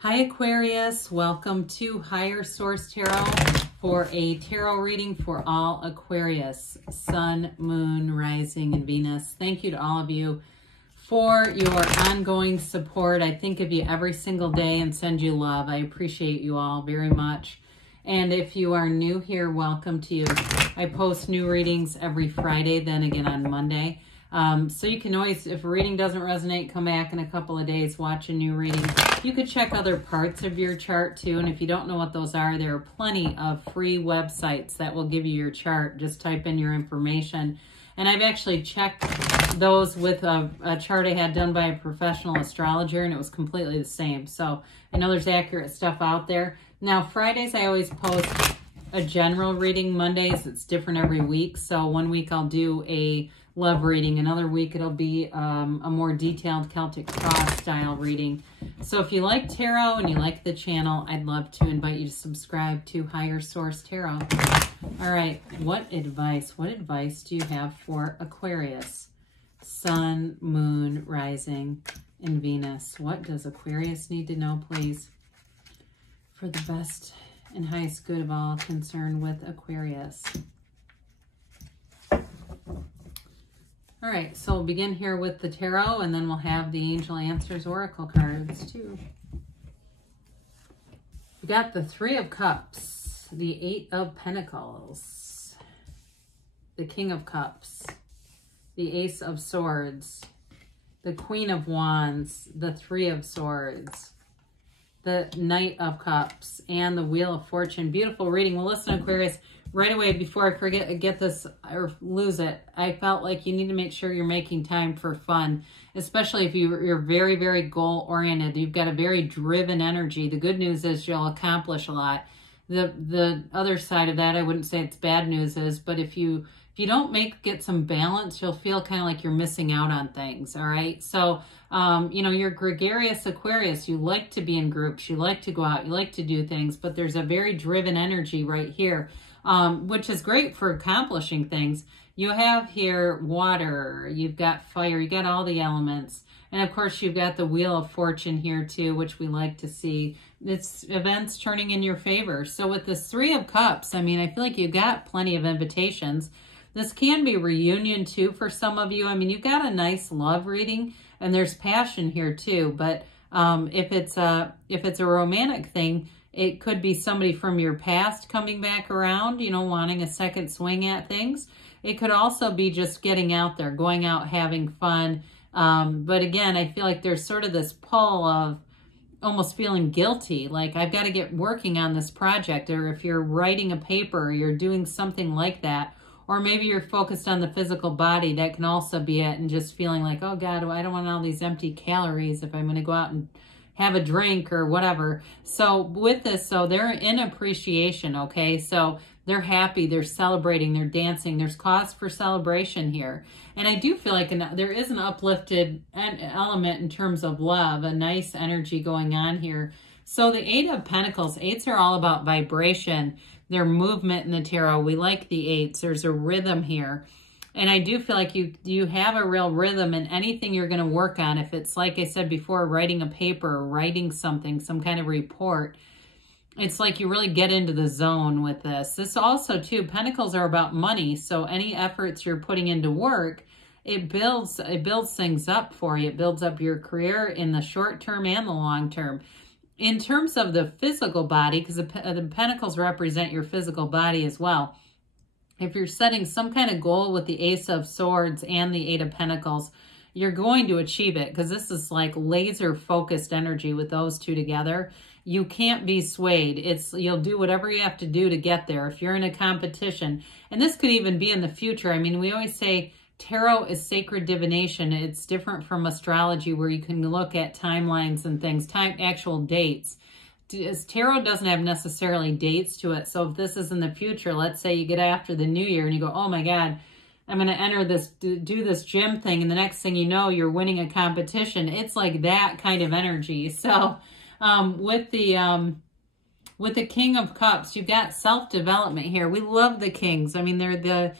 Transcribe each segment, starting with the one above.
Hi Aquarius, welcome to Higher Source Tarot for a tarot reading for all Aquarius, Sun, Moon, Rising, and Venus. Thank you to all of you for your ongoing support. I think of you every single day and send you love. I appreciate you all very much. And if you are new here, welcome to you. I post new readings every Friday, then again on Monday. So you can always, if a reading doesn't resonate, come back in a couple of days, watch a new reading. You could check other parts of your chart too. And if you don't know what those are, there are plenty of free websites that will give you your chart. Just type in your information. And I've actually checked those with a chart I had done by a professional astrologer, and it was completely the same. So I know there's accurate stuff out there. Now, Fridays, I always post a general reading. Mondays, it's different every week. So one week I'll do a love reading. Another week it'll be a more detailed Celtic cross style reading. So if you like tarot and you like the channel, I'd love to invite you to subscribe to Higher Source Tarot. All right, what advice do you have for Aquarius? Sun, Moon, Rising, and Venus. What does Aquarius need to know, please, for the best and highest good of all concerned with Aquarius? All right, so we'll begin here with the tarot, and then we'll have the Angel Answers Oracle cards too. We got the Three of Cups, the Eight of Pentacles, the King of Cups, the Ace of Swords, the Queen of Wands, the Three of Swords, the Knight of Cups, and the Wheel of Fortune. Beautiful reading. Well, listen, Aquarius, right away, before I forget, get this or lose it, I felt like you need to make sure you're making time for fun, especially if you're very, very goal-oriented. You've got a very driven energy. The good news is you'll accomplish a lot. The other side of that, I wouldn't say it's bad news, is, but if you don't get some balance, you'll feel kind of like you're missing out on things, all right? So, you know, you're gregarious Aquarius. You like to be in groups. You like to go out. You like to do things, but there's a very driven energy right here, which is great for accomplishing things. You have here water. You've got fire. You got all the elements. And, of course, you've got the Wheel of Fortune here, too, which we like to see. It's events turning in your favor. So with this Three of Cups, I mean, I feel like you've got plenty of invitations. This can be reunion, too, for some of you. I mean, you've got a nice love reading, and there's passion here, too. But if it's a romantic thing, it could be somebody from your past coming back around, you know, wanting a second swing at things. It could also be just getting out there, going out, having fun. But again, I feel like there's sort of this pull of almost feeling guilty, like I've got to get working on this project. Or if you're writing a paper or you're doing something like that, or maybe you're focused on the physical body, that can also be it, and just feeling like, oh God, I don't want all these empty calories if I'm going to go out and have a drink or whatever. So with this, so they're in appreciation, okay? So they're happy, they're celebrating, they're dancing. There's cause for celebration here. And I do feel like there is an uplifted element in terms of love, a nice energy going on here. So the Eight of Pentacles, eights are all about vibration, their movement in the tarot. We like the eights. There's a rhythm here. And I do feel like you have a real rhythm in anything you're going to work on. If it's, like I said before, writing a paper, writing something, some kind of report, it's like you really get into the zone with this. This also, too, Pentacles are about money. So any efforts you're putting into work, it builds things up for you. It builds up your career in the short term and the long term. In terms of the physical body, because the Pentacles represent your physical body as well. If you're setting some kind of goal with the Ace of Swords and the Eight of Pentacles, you're going to achieve it, because this is like laser focused energy with those two together. You can't be swayed. You'll do whatever you have to do to get there. If you're in a competition, and this could even be in the future. I mean, we always say tarot is sacred divination. It's different from astrology, where you can look at timelines and things, actual dates. Tarot doesn't have necessarily dates to it. So if this is in the future, let's say you get after the new year and you go, oh my God, I'm going to enter this, do this gym thing. And the next thing you know, you're winning a competition. It's like that kind of energy. So with the King of Cups, you've got self-development here. We love the kings. I mean, they're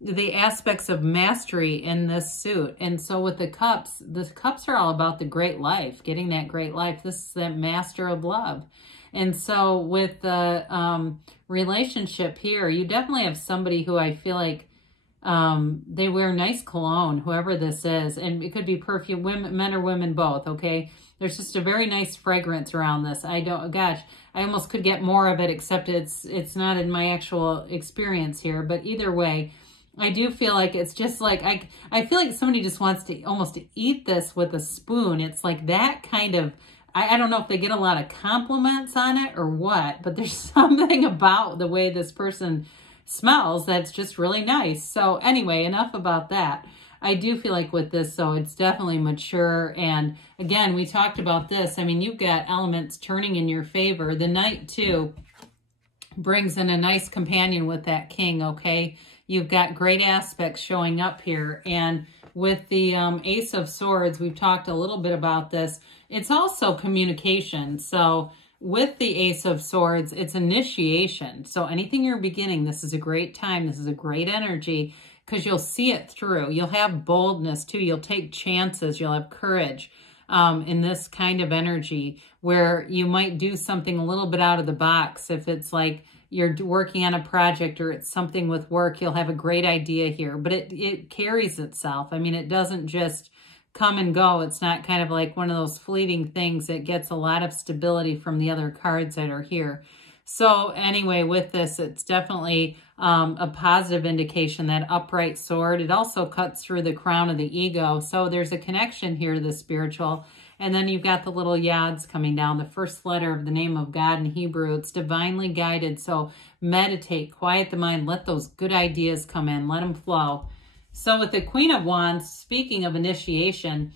the aspects of mastery in this suit. And so with the cups are all about the great life, getting that great life. This is that master of love. And so with the relationship here, you definitely have somebody who I feel like they wear nice cologne, whoever this is. And it could be perfume, women, men or women both, okay? There's just a very nice fragrance around this. Gosh, I almost could get more of it, except it's not in my actual experience here. But either way, I do feel like it's just like, I feel like somebody just wants to almost eat this with a spoon. It's like that kind of, I don't know if they get a lot of compliments on it or what, but there's something about the way this person smells that's just really nice. So anyway, enough about that. I do feel like with this, though, it's definitely mature. And again, we talked about this. I mean, you've got elements turning in your favor. The Knight, too, brings in a nice companion with that King, okay? You've got great aspects showing up here. And with the Ace of Swords, we've talked a little bit about this. It's also communication. So with the Ace of Swords, it's initiation. So anything you're beginning, this is a great time. This is a great energy, because you'll see it through. You'll have boldness too. You'll take chances. You'll have courage in this kind of energy, where you might do something a little bit out of the box. If it's like you're working on a project or it's something with work, you'll have a great idea here. But it carries itself. I mean, it doesn't just come and go. It's not kind of like one of those fleeting things. It gets a lot of stability from the other cards that are here. So anyway, with this, it's definitely a positive indication, that upright sword. It also cuts through the crown of the ego. So there's a connection here to the spiritual. And then you've got the little yads coming down, the first letter of the name of God in Hebrew. It's divinely guided. So meditate, quiet the mind, let those good ideas come in, let them flow. So with the Queen of Wands, speaking of initiation,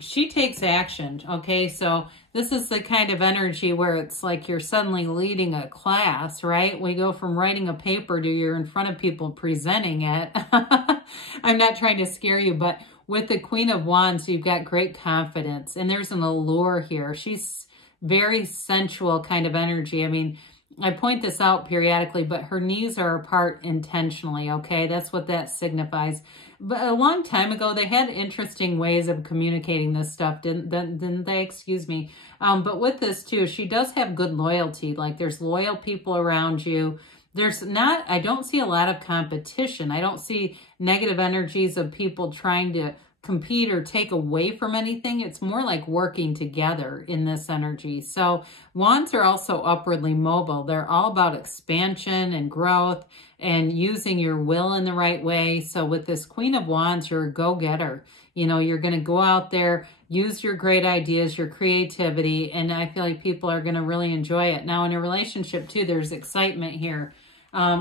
she takes action, okay? So this is the kind of energy where it's like you're suddenly leading a class, right? We go from writing a paper to you're in front of people presenting it. I'm not trying to scare you, but with the Queen of Wands, you've got great confidence, and there's an allure here. She's very sensual kind of energy. I mean, I point this out periodically, but her knees are apart intentionally, okay? That's what that signifies. But a long time ago, they had interesting ways of communicating this stuff, didn't they? Excuse me. But with this, too, she does have good loyalty. Like, there's loyal people around you. There's not, I don't see a lot of competition. I don't see negative energies of people trying to compete or take away from anything. It's more like working together in this energy. So wands are also upwardly mobile. They're all about expansion and growth and using your will in the right way. So with this Queen of Wands, you're a go-getter. You know, you're going to go out there, use your great ideas, your creativity, and I feel like people are going to really enjoy it. Now in a relationship too, there's excitement here.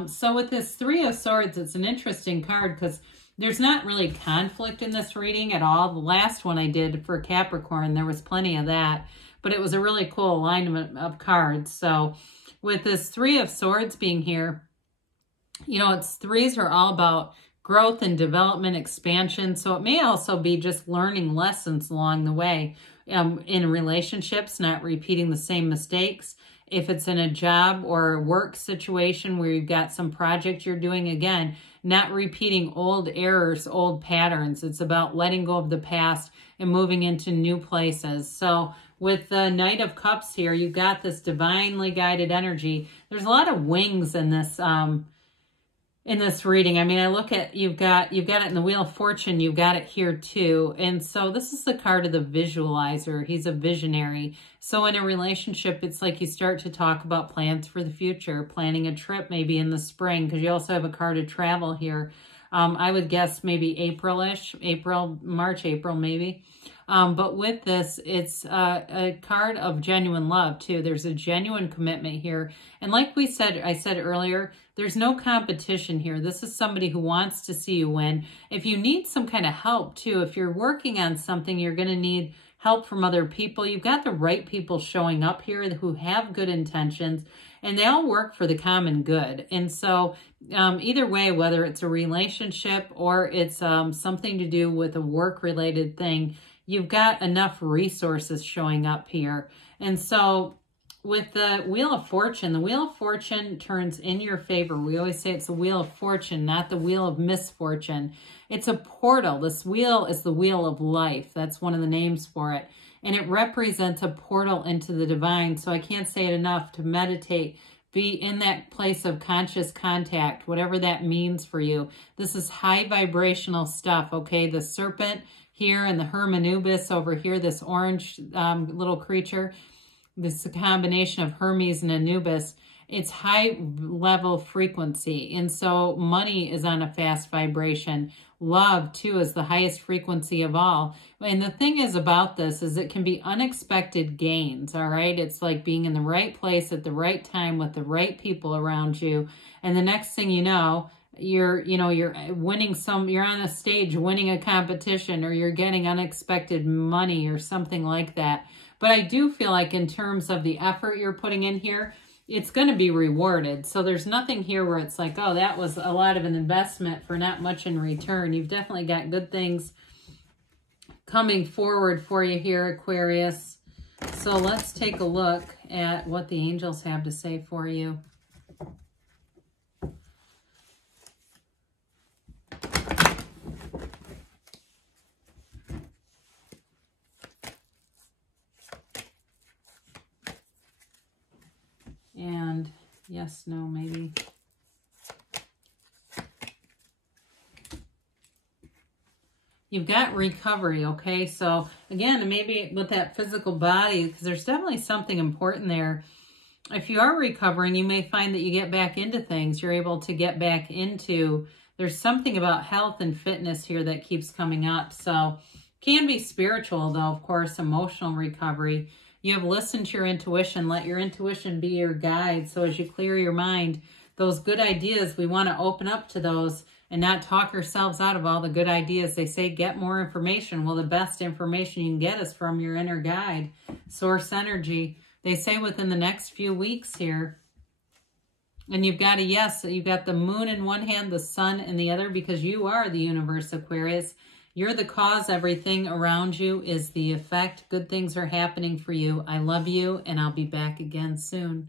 So with this Three of Swords, it's an interesting card because there's not really conflict in this reading at all. The last one I did for Capricorn, there was plenty of that, but it was a really cool alignment of cards. So with this Three of Swords being here, you know, threes are all about growth and development, expansion. So it may also be just learning lessons along the way in relationships, not repeating the same mistakes. If it's in a job or a work situation where you've got some project you're doing, again, not repeating old errors, old patterns. It's about letting go of the past and moving into new places. So with the Knight of Cups here, you've got this divinely guided energy. There's a lot of wings in this reading. I mean, I look at, you've got it in the Wheel of Fortune, you've got it here too. And so this is the card of the visualizer. He's a visionary. So in a relationship, it's like you start to talk about plans for the future, planning a trip maybe in the spring, because you also have a card of travel here. I would guess maybe April-ish, March, April maybe. But with this, it's a card of genuine love too. There's a genuine commitment here. And like I said earlier, there's no competition here. This is somebody who wants to see you win. If you need some kind of help too, if you're working on something, you're going to need help from other people. You've got the right people showing up here who have good intentions, and they all work for the common good. And so either way, whether it's a relationship or it's something to do with a work-related thing, you've got enough resources showing up here. And so with the Wheel of Fortune, the Wheel of Fortune turns in your favor. We always say it's the Wheel of Fortune, not the Wheel of Misfortune. It's a portal. This wheel is the Wheel of Life. That's one of the names for it. And it represents a portal into the divine. So I can't say it enough to meditate. Be in that place of conscious contact, whatever that means for you. This is high vibrational stuff, okay? The serpent here and the Hermanubis over here, this orange little creature, this combination of Hermes and Anubis, it's high level frequency. And so money is on a fast vibration. Love, too, is the highest frequency of all. And the thing is about this is it can be unexpected gains, all right? It's like being in the right place at the right time with the right people around you. And the next thing you know, you're winning you're on a stage winning a competition, or you're getting unexpected money or something like that. But I do feel like in terms of the effort you're putting in here, it's going to be rewarded. So there's nothing here where it's like, oh, that was a lot of an investment for not much in return. You've definitely got good things coming forward for you here, Aquarius. So let's take a look at what the angels have to say for you. And yes, no, maybe. You've got recovery, okay? So again, maybe with that physical body, because there's definitely something important there. If you are recovering, you may find that you get back into things. You're able to get back into, there's something about health and fitness here that keeps coming up. So can be spiritual though, of course, emotional recovery. You have listened to your intuition. Let your intuition be your guide. So as you clear your mind, those good ideas, we want to open up to those and not talk ourselves out of all the good ideas. They say get more information. Well, the best information you can get is from your inner guide, source energy. They say within the next few weeks here. And you've got a yes. You've got the moon in one hand, the sun in the other, because you are the universe, Aquarius. You're the cause. Everything around you is the effect. Good things are happening for you. I love you, and I'll be back again soon.